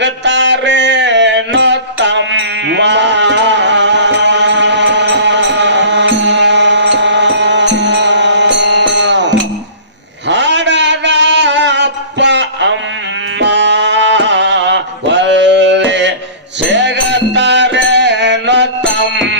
ಸಿಗತಾರೇನೋ ತಮ್ಮ ಹಾಡದ ಅಪ್ಪ ಅಮ್ಮ ಒಳ್ಳೆ ಸಿಗತಾರೇನೋ ತಮ್ಮ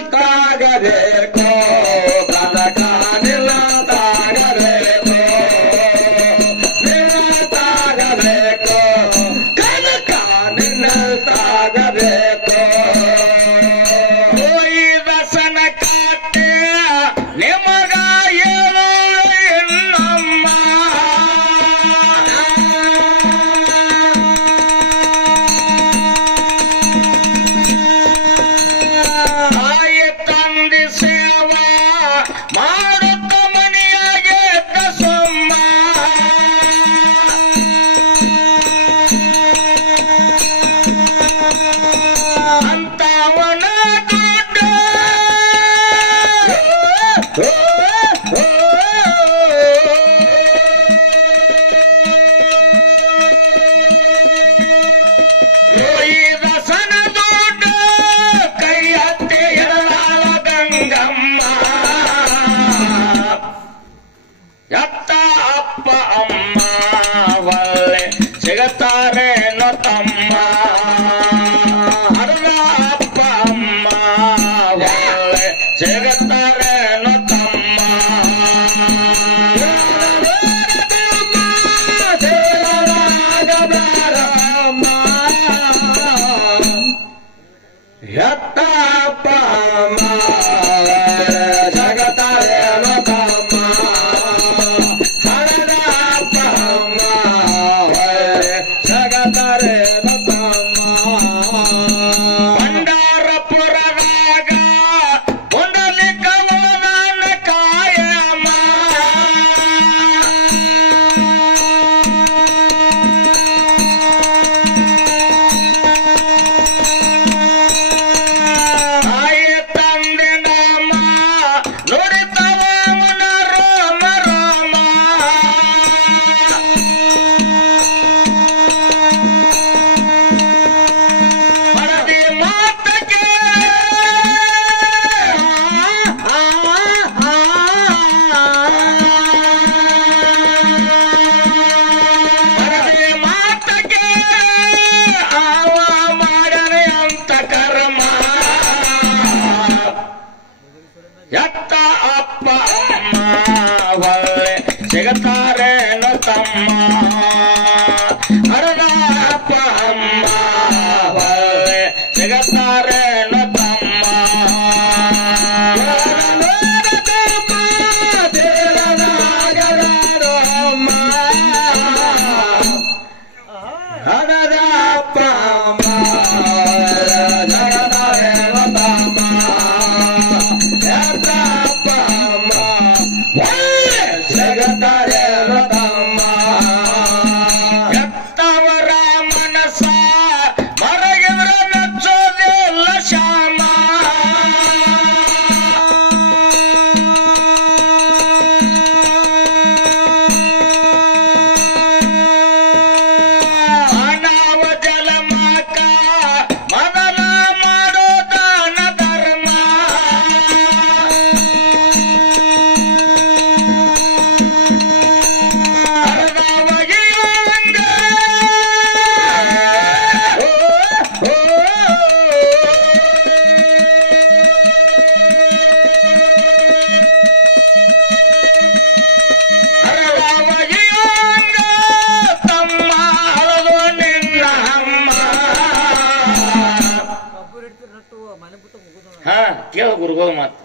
ನಿಲ್ಲಂತಾಗಬೇಕು ಕನಕ ನಿಲ್ಲಂತಾಗಬೇಕು ನಿಲ್ಲಂತಾಗಬೇಕು ಕನಕ ನಿಲ್ಲಂತಾಗಬೇಕು ದಸನ ಕಾಟೆ ನಿಮಗ ಹೇಳು ನಮ್ಮ ಸಿಗತಾರೇನೋ ತಮ್ಮ ಹರದ ಅಪ್ಪ ಅಮ್ಮ ಒಳ್ಳೆ ಸಿಗತಾರೇನೋ ತಮ್ಮ ಹೆತ್ತಪ್ಪ ಜಗತಾರೇನೋ ತಮ್ಮ ಹರದಪ್ಪ ಜಗತಾರೇನೋ ತಮ್ಮ ಭಂಡಾರಪುರದಾಗ ಒಂದಲ್ಲಿ ಕವಲದಾನ ಕಾಯಮ್ಮ ತಾಯಿ ತಂದೆ ನಾಮ ನುಡಿತವ ಮನ ರಾಮ ರಾಮ ಹಳದಿ ಮಾತಕ್ಕೆ ಹಳದಿ ಮಾತಕ್ಕೆ ಆವ ಮಾಡನೆ ಅಂತ ಕರ್ಮ ಎತ್ತ ಅಪ್ಪ ಅಮ್ಮ ಒಳ್ಳೆ ಸಿಗತಾರೇನೋ ತಮ್ಮ ಹರದ ಅಪ್ಪ ಅಮ್ಮ ಒಳ್ಳೆ ಸಿಗತಾರೇನೋ ತಮ್ಮ ಹರದಪ್ಪ ಜಗತಾರೇನೋ ತಮ್ಮ ಹೆತ್ತಪ್ಪ ಜಗತಾರೇನೋ ತಮ್ಮ ಎತ್ತವರ ಮನಸ ಮರಗಿದ್ರ ಮೆಚ್ಚೋದಿಲ್ಲ ಶ್ಯಾಮ ಮಾನವ ಜಲಮಕ ಮೊದಲ ಮಾಡೋ ದಾನ ಧರ್ಮ ಹರದವಗಿಯಂಗ ಹರದವಗಿಯಂಗ ತಮ್ಮ ಹಳದು ನಿನ್ನ ಅಮ್ಮ ಹಾ ಕೇಳ ಗುರುಗಳು ಮಾತು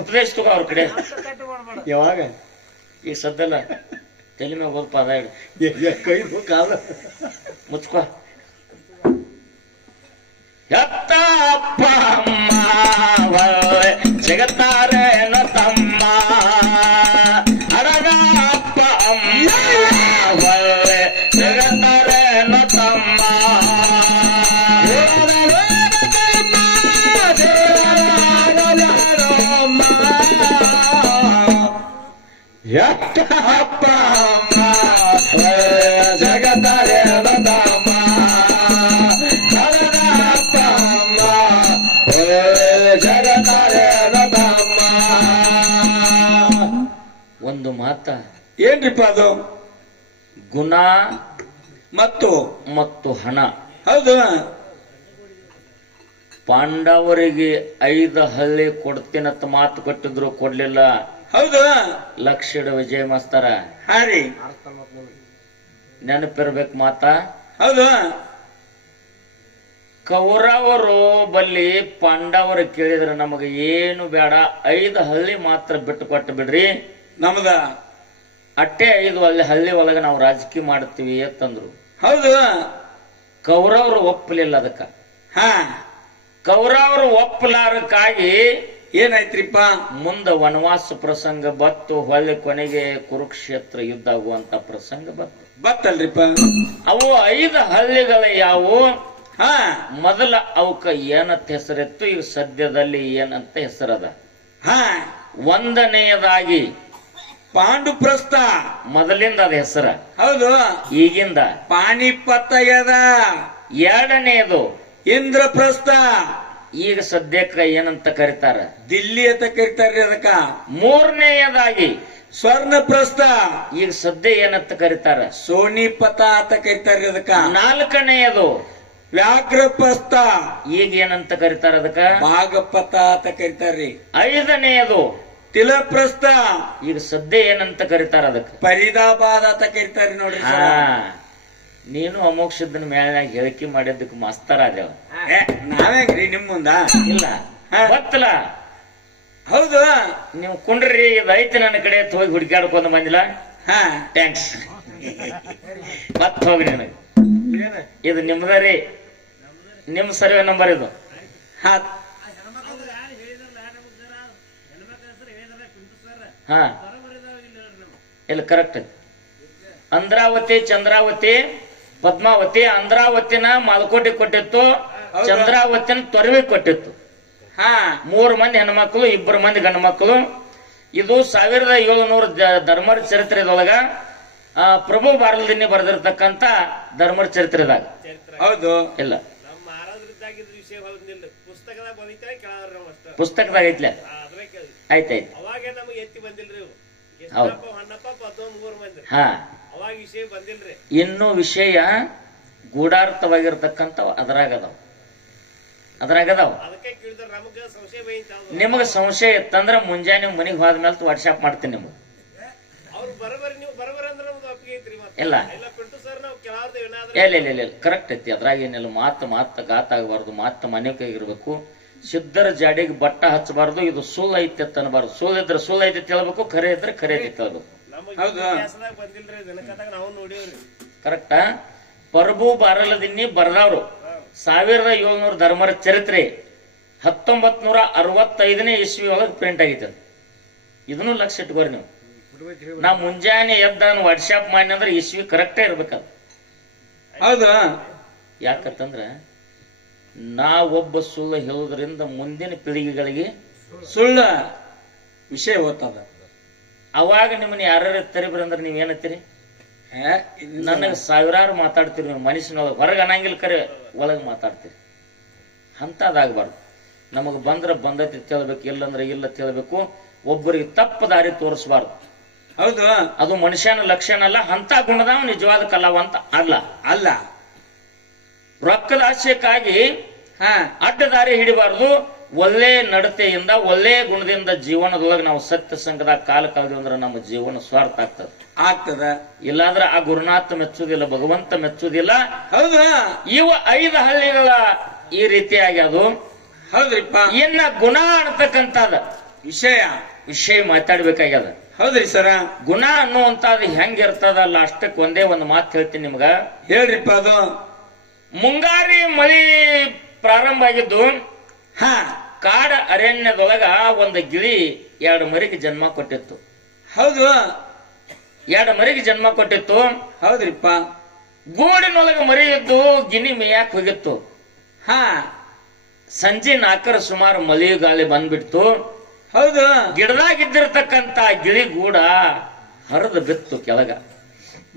ಉಪದೇಶ ತಗೋ ಅವ್ರ ಕಡೆ ಯಾವಾಗ ಈಗ ಸದ್ದಲ್ಲ ತಲೆ ಮ್ಯಾಗ ಹೋದ್ ಪದ ಹೇಳಿ ಕೈದು ಕಾಲ ಮುಚ್ಕೋ ಎತ್ತ ಅಪ್ಪ ಅಮ್ಮ ಒಳ್ಳೆ ಸಿಗತಾರೇನೋ ತಮ್ಮ ಹರದ ಅಪ್ಪ ಅಮ್ಮ ಒಳ್ಳೆ ಸಿಗತಾರೇನೋ ತಮ್ಮ ಹೆತ್ತಪ್ಪ ಜಗತಾರೇನೋ ತಮ್ಮ ಹರದಪ್ಪ ಜಗತಾರೇನೋ ತಮ್ಮ ಒಂದು ಮಾತ ಏನ್ರಿಪ್ಪ ಅದು ಗುಣ ಮತ್ತು ಹಣ ಹೌದು ಪಾಂಡವರಿಗೆ 5 ಹಳ್ಳಿ ಕೊಡ್ತೀನಂತ ಮಾತು ಕೊಟ್ಟಿದ್ರು ಕೊಡ್ಲಿಲ್ಲ ಹೌದು ಲಕ್ಷದ ವಿಜಯ ಮಾಸ್ತರ ಹಾ ರೀ ನೆನಪಿರ್ಬೇಕು ಮಾತ ಹೌದು ಕೌರವರು ಬಲ್ಲಿ ಪಾಂಡವರು ಕೇಳಿದ್ರೆ ನಮಗೆ ಏನು ಬೇಡ 5 ಹಳ್ಳಿ ಮಾತ್ರ ಬಿಟ್ಟು ಕೊಟ್ಟು ಬಿಡ್ರಿ ನಮ್ದ ಅಟ್ಟೆ 5 ಹಳ್ಳಿ ಒಳಗೆ ನಾವು ರಾಜಕೀಯ ಮಾಡ್ತೀವಿ ಅಂತಂದ್ರು ಹೌದು ಕೌರವರು ಒಪ್ಪಲಿಲ್ಲ ಅದಕ್ಕ ಹಾ ಕೌರವರು ಒಪ್ಪಲಾರಕ್ಕಾಗಿ ಏನಾಯ್ತ್ರಿಪ್ಪ ಮುಂದ ವನವಾಸ ಪ್ರಸಂಗ ಬತ್ತು ಹೊಳ್ಳಿ ಕೊನೆಗೆ ಕುರುಕ್ಷೇತ್ರ ಯುದ್ಧ ಆಗುವಂತ ಪ್ರಸಂಗ ಬತ್ತಲ್ರಿಪ್ಪ ಅವು 5 ಹಳ್ಳಿಗಳ ಯಾವು ಹಾ ಮೊದಲ ಅವಕ್ಕ ಏನಂತ ಹೆಸರಿತ್ತು ಈಗ ಸದ್ಯದಲ್ಲಿ ಏನಂತ ಹೆಸರದ ಹಾ ಒಂದನೆಯದಾಗಿ ಪಾಂಡುಪ್ರಸ್ಥ ಮೊದಲಿಂದ ಅದ ಹೆಸರ ಹೌದು ಈಗಿಂದ ಪಾಣಿಪತ್ತಯದ ಎರಡನೆಯದು ಇಂದ್ರಪ್ರಸ್ಥ ಈಗ ಸದ್ಯಕ್ಕ ಏನಂತ ಕರೀತಾರ ದಿಲ್ಲಿ ಅಂತ ಕರಿತಾರ್ರಿ ಅದಕ್ಕ ಮೂರನೆಯದಾಗಿ ಸ್ವರ್ಣಪ್ರಸ್ಥ ಈಗ ಸದ್ಯ ಏನಂತ ಕರೀತಾರ? ಸೋನಿಪತ ಅಂತ ಕರಿತಾರ್ರಿ ಅದಕ್ಕ. ನಾಲ್ಕನೆಯದು ವ್ಯಾಘ್ರಪ್ರಸ್ಥ ಈಗ ಏನಂತ ಕರೀತಾರ ಅದಕ್ಕ? ಭಾಗಪತ ಅಂತ ಕರಿತಾರ್ರಿ. ಐದನೆಯದು ತಿಲಪ್ರಸ್ಥ ಈಗ ಸದ್ಯ ಏನಂತ ಕರೀತಾರ ಅದಕ್ಕ? ಫರೀದಾಬಾದ್ ಅಂತ ಕರಿತಾರ್ರಿ ನೋಡ್ರಿ ಹಾ, ಸರ. ನೀನು ಅಮೋಕ್ಷದನ ಮೇಲಾಗ ಹೇಳಿಕೆ ಮಾಡಿದ್ದಕ್ಕೆ ಮಾಸ್ತರ ಅದೇವ. ನಾವೇಗ್ರಿ ನಿಮ್ ಮುಂದ ಇಲ್ಲ ಹಾ. ಗೊತ್ತಲ್ಲ, ಹೌದು. ನೀವು ಕುಂಡ್ರಿ ಇದು ಐತಿ ನನ್ನ ಕಡೆ ಅಂತ ಹೋಗಿ ಹುಡುಕಾಡ್ಕೊಂಡ್ ಬಂದಿಲ್ಲ. ಹಾ ಥ್ಯಾಂಕ್ಸ್. ಮತ್ ಹೋಗ್ರಿ ನನಗೆ ಇದು ನಿಮ್ದ ರೀ, ನಿಮ್ ಸರ್ವೆ ನಂಬರ್ ಇದು. ಹಾ ಹಾ ಇಲ್ಲ ಕರೆಕ್ಟ್. ಅಂದ್ರಾವತಿ, ಚಂದ್ರಾವತಿ, ಪದ್ಮಾವತಿ. ಅಂದ್ರಾವತಿನ ಮಾಲ್ಕೋಟೆ ಕೊಟ್ಟಿತ್ತು, ಚಂದ್ರಾವತಿನ ತೊರವಿ ಕೊಟ್ಟಿತ್ತು. ಹಾ 3 ಮಂದಿ ಹೆಣ್ಮಕ್ಳು, 2 ಮಂದಿ ಗಂಡು ಮಕ್ಕಳು. ಇದು 1700 ಧರ್ಮರ ಚರಿತ್ರೆದೊಳಗ ಪ್ರಭು ಬಾರಲ್ದಿನ್ನಿ ಬರೆದಿರ್ತಕ್ಕಂತ ಧರ್ಮರ ಚರಿತ್ರೆದಾಗ. ಹೌದು. ಇಲ್ಲ ಪುಸ್ತಕದಾಗ ಐತ್ಲ. ಆಯ್ತಾಯ್ತು. ಹೌದು. ಹಾ ಇನ್ನು ವಿಷಯ ಗೂಢಾರ್ಥವಾಗಿರ್ತಕ್ಕಂಥ ಅದ್ರಾಗದಾವ. ನಿಮಗ ಸಂಶಯ ಇತ್ತಂದ್ರ ಮುಂಜಾನೆ ಮನಿಗ್ ಹೋದ್ಮೇಲೆ ವಾಟ್ಸ್ಆಪ್ ಮಾಡ್ತೀನಿ ನಿಮ್ಗೆ. ಇಲ್ಲ ಇಲ್ಲ ಕರೆಕ್ಟ್ ಐತಿ. ಅದ್ರಾಗ ಏನಿಲ್ಲ, ಮಾತು ಗಾತ ಆಗಬಾರ್ದು, ಮಾತು ಮನೆ ಕೈಗಿರ್ಬೇಕು. ಸಿದ್ಧರ ಜಾಡಿಗೆ ಬಟ್ಟ ಹಚ್ಚಬಾರ್ದು. ಇದು ಸುಳ್ಳು ಐತಿ ಅಂತ ಅನ್ಬಾರ್ದು. ಸುಳ್ಳು ಇದ್ರೆ ಸುಳ್ಳು ಐತಿ ತಿಳ್ಬೇಕು, ಖರೆ ಇದ್ರೆ ಖರೆ ಐತಿ ತಿಳ್ಬೇಕು. ಕರೆಕ್ಟಾ? ಪ್ರಭು ಬಾರಲದಿನ್ನಿ ಬರ್ದವ್ರು 1700 ಧರ್ಮರ ಚರಿತ್ರೆ 1965ನೇ ಇಸ್ವಿ ಒಳಗೆ ಪ್ರಿಂಟ್ ಆಗೈತೆ. ಇದನ್ನು ಲಕ್ಷ ಇಟ್ಕೋರಿ ನೀವು. ನಾ ಮುಂಜಾನೆ ಎದ್ದ ವಾಟ್ಸ್ಆಪ್ ಮಾಡಿ ಅಂದ್ರೆ ಇಸ್ವಿ ಕರೆಕ್ಟೇ ಇರ್ಬೇಕದು. ಹೌದು. ಯಾಕಂತಂದ್ರ ನಾ ಒಬ್ಬ ಸುಳ್ಳು ಹೇಳೋದ್ರಿಂದ ಮುಂದಿನ ಪೀಳಿಗೆಗಳಿಗೆ ಸುಳ್ಳು ವಿಷಯ ಓದ್ತದ. ಅವಾಗ ನಿಮ್ಮನ್ನ ಯಾರು ತರಿಬ್ರಿ ಅಂದ್ರೆ ನೀವೇನತ್ತೀರಿ? ನನಗೆ ಸಾವಿರಾರು ಮಾತಾಡ್ತೀರಿ ನೀವು ಮನುಷ್ಯನೊಳಗೆ, ಹೊರಗೆ ಅನ್ನಂಗಿಲ್ಲ, ಕರೆ ಒಳಗೆ ಮಾತಾಡ್ತೀರಿ. ಅಂತದಾಗಬಾರ್ದು. ನಮಗ್ ಬಂದ್ರ ಬಂದತಿ ತಿಳ್ಬೇಕು, ಇಲ್ಲಂದ್ರೆ ಇಲ್ಲ ತಿಳ್ಬೇಕು. ಒಬ್ಬರಿಗೆ ತಪ್ಪ ದಾರಿ ತೋರಿಸಬಾರ್ದು. ಹೌದು. ಅದು ಮನುಷ್ಯನ ಲಕ್ಷಣ ಅಲ್ಲ. ಅಂತ ಗುಣದ ನಿಜವಾದ ಕಲಾವಂತ ಅಲ್ಲ. ಅಲ್ಲ. ರೊಕ್ಕದ ಆಶಯಕ್ಕಾಗಿ ಹಾ ಅಡ್ಡ ದಾರಿ ಹಿಡಿಬಾರ್ದು. ಒಳ್ಳೆ ನಡತೆಯಿಂದ, ಒಳ್ಳೆ ಗುಣದಿಂದ ಜೀವನದೊಳಗೆ ನಾವು ಸತ್ಯ ಸಂಘದಾಗ ಕಾಲ ಕಳೆದ್ವಿ ಅಂದ್ರೆ ನಮ್ಮ ಜೀವನ ಸ್ವಾರ್ಥ ಆಗ್ತದ. ಇಲ್ಲಾಂದ್ರೆ ಆ ಗುರುನಾಥ ಮೆಚ್ಚುದಿಲ್ಲ, ಭಗವಂತ ಮೆಚ್ಚುದಿಲ್ಲ. ಹೌದು. ಇವ 5 ಹಳ್ಳಿಗಳ ಈ ರೀತಿಯಾಗಿ ಅದು. ಹೌದ್ರಿಪ್ಪ. ಇನ್ನ ಗುಣ ಅನ್ನತಕ್ಕಂಥದ ವಿಷಯ ಮಾತಾಡ್ಬೇಕಾಗ್ಯದ. ಹೌದ್ರಿ ಸರ. ಗುಣ ಅನ್ನುವಂಥದ್ದು ಹೆಂಗಿರ್ತದಲ್ಲ ಅಷ್ಟಕ್ಕೆ ಒಂದೇ ಒಂದು ಮಾತು ಹೇಳ್ತೀನಿ ನಿಮ್ಗ. ಹೇಳ್ರಿಪ್ಪ. ಅದು ಮುಂಗಾರಿ ಮಳಿ ಪ್ರಾರಂಭ ಆಗಿದ್ದು. ಹಾ ಕಾಡ ಅರಣ್ಯದೊಳಗ ಒಂದು ಗಿಳಿ 2 ಮರಿಗೆ ಜನ್ಮ ಕೊಟ್ಟಿತ್ತು. ಹೌದು. 2 ಮರಿಗೆ ಜನ್ಮ ಕೊಟ್ಟಿತ್ತು. ಹೌದ್ರಿಪ್ಪ. ಗೂಡಿನೊಳಗ ಮರಿ ಇದ್ದು ಗಿನಿ ಮೇಯಾಕ್ ಹೋಗಿತ್ತು. ಹಾ ಸಂಜೆ 4 ಸುಮಾರು ಮಳಿ ಗಾಳಿ ಬಂದ್ಬಿಡ್ತು. ಹೌದು. ಗಿಡದಾಗಿದ್ದಿರ್ತಕ್ಕಂತ ಗಿಳಿ ಗೂಡ ಹರಿದು ಬಿತ್ತು ಕೆಳಗ.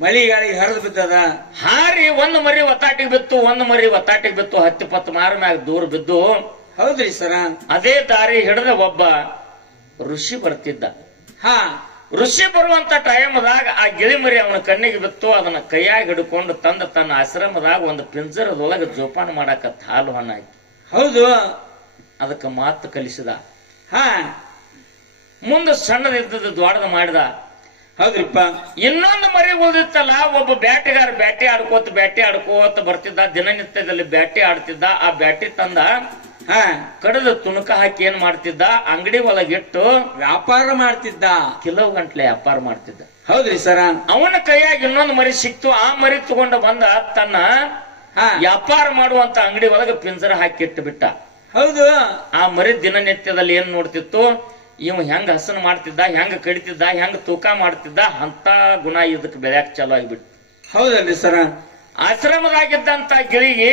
ಮಳಿ ಗಾಳಿಗೆ ಹರಿದು ಬಿದ್ದದ. ಹಾರಿ 1 ಮರಿ ಒತ್ತಾಟಿಗೆ ಬಿತ್ತು, 1 ಮರಿ ಒತ್ತಾಟಿಗೆ ಬಿತ್ತು. 10-20 ಮಾರ ಮ್ಯಾಗ ದೂರ ಬಿದ್ದು. ಹೌದ್ರಿ ಸರ. ಅದೇ ದಾರಿ ಹಿಡಿದ ಒಬ್ಬ ಋಷಿ ಬರ್ತಿದ್ದ. ಹಾ ಋಷಿ ಬರುವಂತ ಟೈಮ್ದಾಗ ಆ ಗಿಳಿ ಮರಿ ಅವನ ಕಣ್ಣಿಗೆ ಬಿತ್ತು. ಅದನ್ನ ಕೈಯಾಗಿ ಹಿಡ್ಕೊಂಡು ತಂದ ತನ್ನ ಆಶ್ರಮದಾಗ ಒಂದು ಪಿಂಜರದೊಳಗೆ ಜೋಪಾನ ಮಾಡಾಕತ್ತ ಹಾಲು ಹಣ್ಣು ಹಾಕಿ. ಹೌದು. ಅದಕ್ಕೆ ಮಾತು ಕಲಿಸಿದ. ಹಾ ಮುಂದೆ ಸಣ್ಣದಿದ್ದದ್ದು ದೊಡ್ಡದ ಮಾಡಿದ. ಹೌದ್ರಿಪ್ಪ. ಇನ್ನೊಂದು ಮರಿ ಉಳಿದಿತ್ತಲ್ಲ, ಒಬ್ಬ ಬ್ಯಾಟಿಗಾರ ಬ್ಯಾಟಿ ಆಡ್ಕೋತ ಬರ್ತಿದ್ದ. ದಿನನಿತ್ಯದಲ್ಲಿ ಬ್ಯಾಟಿ ಆಡ್ತಿದ್ದ. ಆ ಬ್ಯಾಟಿ ತಂದ ಹಾ ಕಡದ ತುಣುಕ ಹಾಕಿ ಏನ್ ಮಾಡ್ತಿದ್ದ, ಅಂಗಡಿ ಒಳಗಿಟ್ಟು ವ್ಯಾಪಾರ ಮಾಡ್ತಿದ್ದ. ಕಿಲೋ ಗಂಟ್ಲೆ ವ್ಯಾಪಾರ ಮಾಡ್ತಿದ್ದ. ಹೌದ್ರಿ ಸರ. ಅವನ ಕೈಯಾಗಿ ಇನ್ನೊಂದು ಮರಿ ಸಿಕ್ತು. ಆ ಮರಿ ತಗೊಂಡು ಬಂದ ತನ್ನ ವ್ಯಾಪಾರ ಮಾಡುವಂತ ಅಂಗಡಿ ಒಳಗೆ ಪಿಂಜರ ಹಾಕಿ ಇಟ್ಟು ಬಿಟ್ಟ. ಹೌದು. ಆ ಮರಿ ದಿನನಿತ್ಯದಲ್ಲಿ ಏನ್ ನೋಡ್ತಿತ್ತು, ಇವ್ ಹೆಂಗ ಹಸನ ಮಾಡ್ತಿದ್ದ, ಹೆಂಗ ಕಡಿತಿದ್ದ, ಹೆಂಗ ತೂಕ ಮಾಡ್ತಿದ್ದ. ಅಂತ ಗುಣ ಇದಕ್ಕೆ ಬೆಳ್ಯಾಕ ಚಾಲು ಆಗಿಬಿಟ್ಟು. ಹೌದಲ್ರಿ ಸರ. ಆಶ್ರಮದಾಗಿದ್ದಂತ ಗಿಳಿಗೆ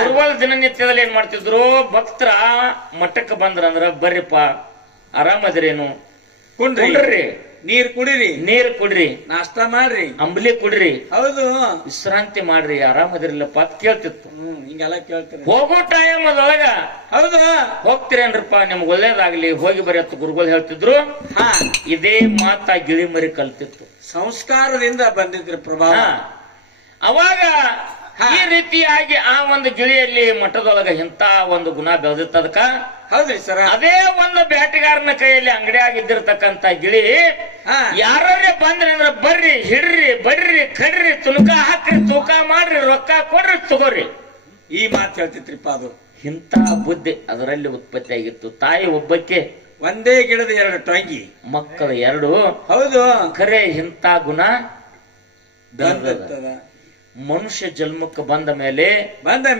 ಗುರುವಾರ ದಿನನಿತ್ಯದಲ್ಲಿ ಏನ್ ಮಾಡ್ತಿದ್ರು, ಭಕ್ತರ ಮಠಕ್ಕೆ ಬಂದ್ರಂದ್ರ ಬರ್ರಿಪ್ಪ ಆರಾಮದಿರೇನು, ಕುಂಡ್ರಿ ನೀರ್ ಕುಡಿರಿ, ನೀರ್ ಕುಡ್ರಿ, ನಾಷ್ಟ ಮಾಡ್ರಿ, ಅಂಬ್ಲಿ ಕುಡ್ರಿ, ಹೌದು. ವಿಶ್ರಾಂತಿ ಮಾಡ್ರಿ, ಆರಾಮದಿರಲಿಲ್ಲಪ್ಪ ಅಂತ ಕೇಳ್ತಿತ್ತು. ಹಿಂಗೆಲ್ಲ ಕೇಳ್ತೀರಿ. ಹೋಗೋ ಟೈಮ್ ಅದೊಳಗ ಹೌದು. ಹೋಗ್ತೀರೇನ್ರಪ್ಪ ನಿಮ್ಗೆ ಒಳ್ಳೇದಾಗ್ಲಿ ಹೋಗಿ ಬರೀ ಅಂತ ಗುರುಗಳು ಹೇಳ್ತಿದ್ರು. ಹಾ, ಇದೇ ಮಾತಾ ಗಿಳಿ ಮರಿ ಕಲ್ತಿತ್ತು. ಸಂಸ್ಕಾರದಿಂದ ಬಂದಿದ್ರಿ ಪ್ರಭಾವ. ಅವಾಗ ಈ ರೀತಿಯಾಗಿ ಆ ಒಂದು ಗಿಳಿಯಲ್ಲಿ ಮಠದೊಳಗ ಇಂತ ಒಂದು ಗುಣ ಬೆಳೆದಿತ್ತದಕ್ಕ. ಹೌದ್ರಿ ಸರ. ಅದೇ ಒಂದು ಬ್ಯಾಟಿಗಾರನ ಕೈಯಲ್ಲಿ ಅಂಗಡಿಯಾಗಿದ್ದಿರ್ತಕ್ಕಂತ ಗಿಳಿ ಯಾರೇ ಬಂದ್ರಿ ಅಂದ್ರ ಬರ್ರಿ, ಹಿಡ್ರಿ, ಬಡ್ರಿ, ಕಡ್ರಿ, ತುಣುಕ ಹಾಕ್ರಿ, ತೂಕ ಮಾಡ್ರಿ, ರೊಕ್ಕ ಕೊಡ್ರಿ, ತಗೋರಿ, ಈ ಮಾತು ಹೇಳ್ತಿತ್ರಿಪ್ಪ. ಅದು ಇಂತ ಬುದ್ಧಿ ಅದರಲ್ಲಿ ಉತ್ಪತ್ತಿ ಆಗಿತ್ತು. ತಾಯಿ ಒಬ್ಬಕ್ಕೆ, ಒಂದೇ ಗಿಡದ ಎರಡು ಟೊಂಗಿ, ಮಕ್ಕಳು ಎರಡು. ಹೌದು. ಖರೆ ಇಂತ ಗುಣ ಬಂದಿರ್ತದ. ಮನುಷ್ಯ ಜನ್ಮಕ್ಕೆ ಬಂದ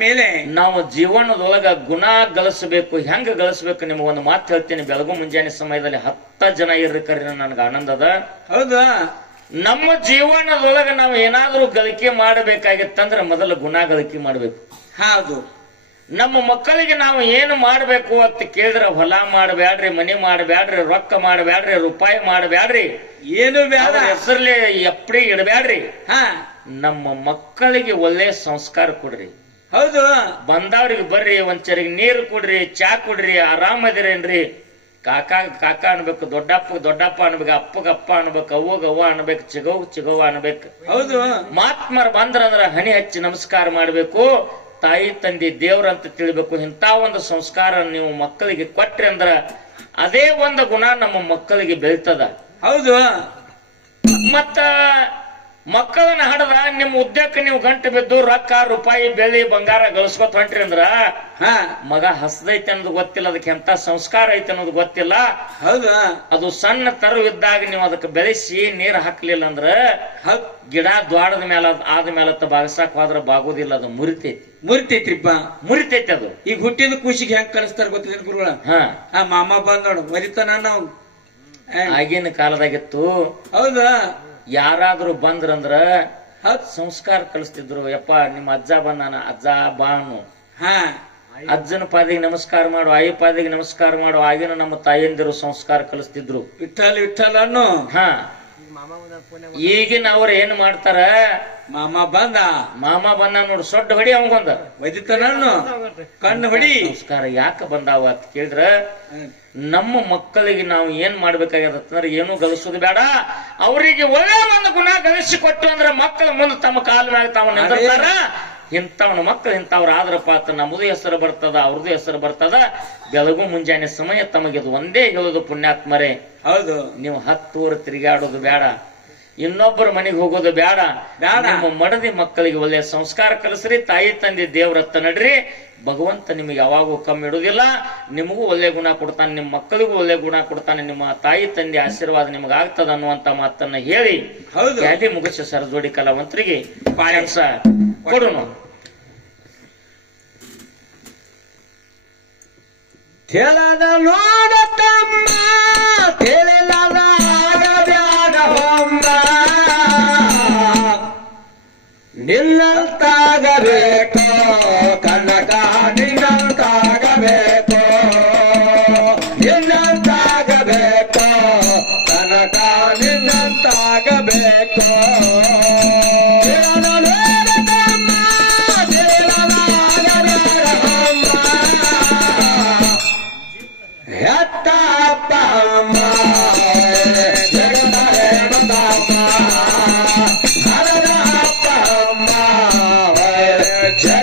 ಮೇಲೆ ನಾವು ಜೀವನದೊಳಗ ಗುಣ ಗಳಿಸಬೇಕು. ಹೆಂಗ ಗಳಿಸಬೇಕು ನಿಮಗೊಂದು ಮಾತು ಹೇಳ್ತೀನಿ. ಬೆಳಗು ಮುಂಜಾನೆ ಸಮಯದಲ್ಲಿ 10 ಜನ ಇರ್ರಿ, ನನ್ಗೆ ಆನಂದ ಅದ. ಹೌದಾ. ನಮ್ಮ ಜೀವನದೊಳಗ ನಾವು ಏನಾದ್ರೂ ಗಳಿಕೆ ಮಾಡಬೇಕಾಗಿತ್ತಂದ್ರೆ ಮೊದಲು ಗುಣ ಗಳಿಕೆ ಮಾಡ್ಬೇಕು. ಹೌದು. ನಮ್ಮ ಮಕ್ಕಳಿಗೆ ನಾವು ಏನು ಮಾಡ್ಬೇಕು ಅಂತ ಕೇಳಿದ್ರೆ, ಹೊಲ ಮಾಡಬ್ಯಾಡ್ರಿ, ಮನಿ ಮಾಡಬ್ಯಾಡ್ರಿ, ರೊಕ್ಕ ಮಾಡಬ್ಯಾಡ್ರಿ, ರೂಪಾಯಿ ಮಾಡಬ್ಯಾಡ್ರಿ, ಏನು ಬೇಡ, ಹೆಸರ್ಲಿ ಎಪ್ಪಡಿ ಇಡಬ್ಯಾಡ್ರಿ. ಹಾ, ನಮ್ಮ ಮಕ್ಕಳಿಗೆ ಒಳ್ಳೆ ಸಂಸ್ಕಾರ ಕೊಡ್ರಿ. ಹೌದು. ಬಂದವ್ರಿಗೆ ಬರ್ರಿ, ಒಂಚರಿಗೆ ನೀರು ಕೊಡ್ರಿ, ಚಾ ಕೊಡ್ರಿ, ಆರಾಮದಿರೇನ್ರಿ, ಕಾಕ ಕಾಕ ಅನ್ಬೇಕು, ದೊಡ್ಡಪ್ಪ ಅನ್ಬೇಕು, ಅಪ್ಪಗ ಅಪ್ಪ ಅನ್ಬೇಕು, ಅವ್ವಗ ಅವ್ವ ಅನ್ಬೇಕು, ಚಿಗವ್ವ ಅನ್ಬೇಕು. ಹೌದು. ಮಾತ್ಮರ್ ಬಂದ್ರಂದ್ರ ಹನಿ ಹಚ್ಚಿ ನಮಸ್ಕಾರ ಮಾಡ್ಬೇಕು. ತಾಯಿ ತಂದೆ ದೇವ್ರಂತ ತಿಳಿಬೇಕು. ಇಂಥ ಒಂದು ಸಂಸ್ಕಾರ ನೀವು ಮಕ್ಕಳಿಗೆ ಕೊಟ್ರಿ ಅಂದ್ರ ಅದೇ ಒಂದು ಗುಣ ನಮ್ಮ ಮಕ್ಕಳಿಗೆ ಬೆಳ್ತದ. ಹೌದು. ಮತ್ತ ಮಕ್ಕಳನ್ನ ಹಡದ ನಿಮ್ಮ ಉದ್ಯಕ್ಕೆ ನೀವು ಗಂಟು ಬಿದ್ದು ರೊಕ್ಕ ರೂಪಾಯಿ ಬೆಳ್ಳಿ ಬಂಗಾರ ಗಳಿಸ್ಕೊತ ಹೊಂಟ್ರಿ ಅಂದ್ರ ಮಗ ಹಸದೈತೆ ಅನ್ನೋದು ಗೊತ್ತಿಲ್ಲ, ಅದಕ್ಕೆ ಎಂತ ಸಂಸ್ಕಾರ ಐತೆ ಅನ್ನೋದು ಗೊತ್ತಿಲ್ಲ. ಹೌದಾ. ಅದು ಸಣ್ಣ ತರು ಇದ್ದಾಗ ನೀವು ಅದಕ್ಕೆ ಬೆಳೆಸಿ ನೀರ್ ಹಾಕ್ಲಿಲ್ಲ ಅಂದ್ರ ಗಿಡ ದ್ವಾಡದ ಮೇಲೆ ಆದ್ಮೇಲೆ ಬಾಗಸಾಕ್ ಹೋದ್ರ ಬಾಗೋದಿಲ್ಲ, ಅದು ಮುರಿತೈತ್ರಿಪ್ಪ. ಮುರಿತೈತಿ ಅದು. ಈಗ ಹುಟ್ಟಿದ ಖುಷಿಗೆ ಹೆಂಗ್ ಕಲಿಸ್ತಾರ ಗೊತ್ತಿಲ್ಲ ಗುರುಗಳ. ಆ ಮಾಮ ಬಂದ್ ನೋಡು ಮರಿತಾನ ನಾವು. ಆಗಿನ ಕಾಲದಾಗಿತ್ತು. ಹೌದಾ. ಯಾರಾದ್ರೂ ಬಂದ್ರಂದ್ರ ಸಂಸ್ಕಾರ ಕಲಿಸ್ತಿದ್ರು. ಯಪ್ಪ ನಿಮ್ಮ ಅಜ್ಜ ಬಂದಾನ, ಅಜ್ಜ ಬಾನು, ಅಜ್ಜನ ಪಾದಿಗೆ ನಮಸ್ಕಾರ ಮಾಡು, ಆಯಿ ಪಾದಿಗೆ ನಮಸ್ಕಾರ ಮಾಡು. ಆಗಿನ ನಮ್ಮ ತಾಯಂದಿರು ಸಂಸ್ಕಾರ ಕಲಿಸ್ತಿದ್ರು. ವಿಠಲ್ ಅನ್ನು. ಈಗಿನ ಅವ್ರು ಏನ್ ಮಾಡ್ತಾರ, ಮಾಮ ಬಂದ ನೋಡು ಸೊಡ್ಡ ಹೊಡಿ ಅವಂಗೊಂದ ವೈದಿತನನ್ನು ಕಣ್ಣು ಹೊಡಿ. ಸಂಸ್ಕಾರ ಯಾಕೆ ಬಂದಾವ ಅಂತ ಕೇಳಿದ್ರ, ನಮ್ಮ ಮಕ್ಕಳಿಗೆ ನಾವು ಏನ್ ಮಾಡ್ಬೇಕಾಗ್ಯದಂದ್ರೆ ಏನು ಗಳಿಸೋದು ಬೇಡ, ಅವರಿಗೆ ಒಳ್ಳೆ ಒಂದು ಗುಣ ಗಳಿಸಿಕೊಟ್ಟು ಅಂದ್ರೆ ಮಕ್ಕಳ ಮುಂದೆ ತಮ್ಮ ಕಾಲ ಮ್ಯಾಗ ತಾವು ನಿಂದಿರ್ತಾರ. ಇಂಥವನ ಮಕ್ಕಳು ಇಂಥವ್ರ ಆದ್ರಪ್ಪ ಅಂತ ನಮ್ಮದು ಹೆಸರು ಬರ್ತದ, ಅವ್ರದ್ದು ಹೆಸರು ಬರ್ತದ. ಬೆಳಗು ಮುಂಜಾನೆ ಸಮಯ ತಮಗಿದು ಒಂದೇ ಹೇಳೋದು, ಪುಣ್ಯಾತ್ಮರೇ. ಹೌದು. ನೀವು 10 ಊರು ತಿರುಗಾಡೋದು ಬೇಡ, ಇನ್ನೊಬ್ಬರ ಮನೆಗೆ ಹೋಗೋದು ಬೇಡ. ನಿಮ್ಮ ಮಡದಿ ಮಕ್ಕಳಿಗೆ ಒಳ್ಳೆ ಸಂಸ್ಕಾರ ಕಲಿಸ್ರಿ. ತಾಯಿ ತಂದೆ ದೇವ್ರತ್ತ ನಡ್ರಿ. ಭಗವಂತ ನಿಮಗೆ ಯಾವಾಗೂ ಕಮ್ಮಿ ಇಡುದಿಲ್ಲ. ನಿಮಗೂ ಒಳ್ಳೆ ಗುಣ ಕೊಡ್ತಾನೆ, ನಿಮ್ಮ ಮಕ್ಕಳಿಗೂ ಒಳ್ಳೆ ಗುಣ ಕೊಡ್ತಾನೆ. ನಿಮ್ಮ ತಾಯಿ ತಂದೆ ಆಶೀರ್ವಾದ ನಿಮಗ ಆಗ್ತದ ಅನ್ನುವಂತ ಮಾತನ್ನ ಹೇಳಿ ಕ್ಯಾಲಿ ಮುಗಿಸಿ ಸರಜೋಡಿ ಕಲಾವಂತರಿಗೆ ಪಾಯಸ ಕೊಡೋಣ. ತೆಲದ ನೋಡ ತಮ್ಮ, ತೆಲದ ಆಗಬ್ಯಾಡ ಹೊಮ್ಮ, ನಿನ್ನಂತಾಗಬೇಕು ಕನಕ, ನಿನ್ನಂತಾಗಬೇಕು, ನಿನ್ನಂತಾಗಬೇಕು ಕನಕ, ನಿನ್ನಂತಾಗಬೇಕು. ಜಯ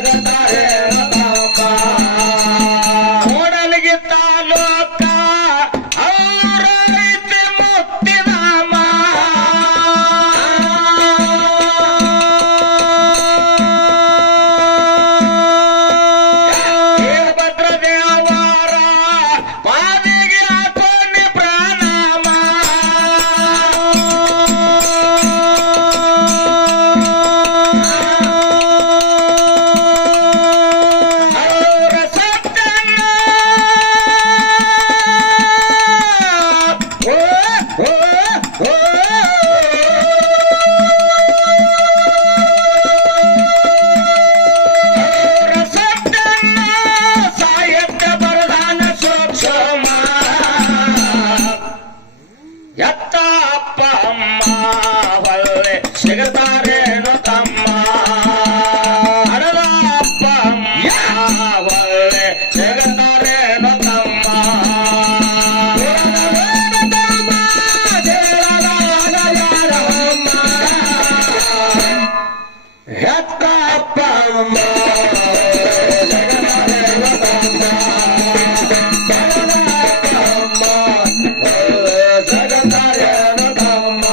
ಹೆತ್ತ ಅಪ್ಪ ಅಮ್ಮ ಜಗದಾರೇವತಮ್ಮ ಜಗದಾರೇವತಮ್ಮ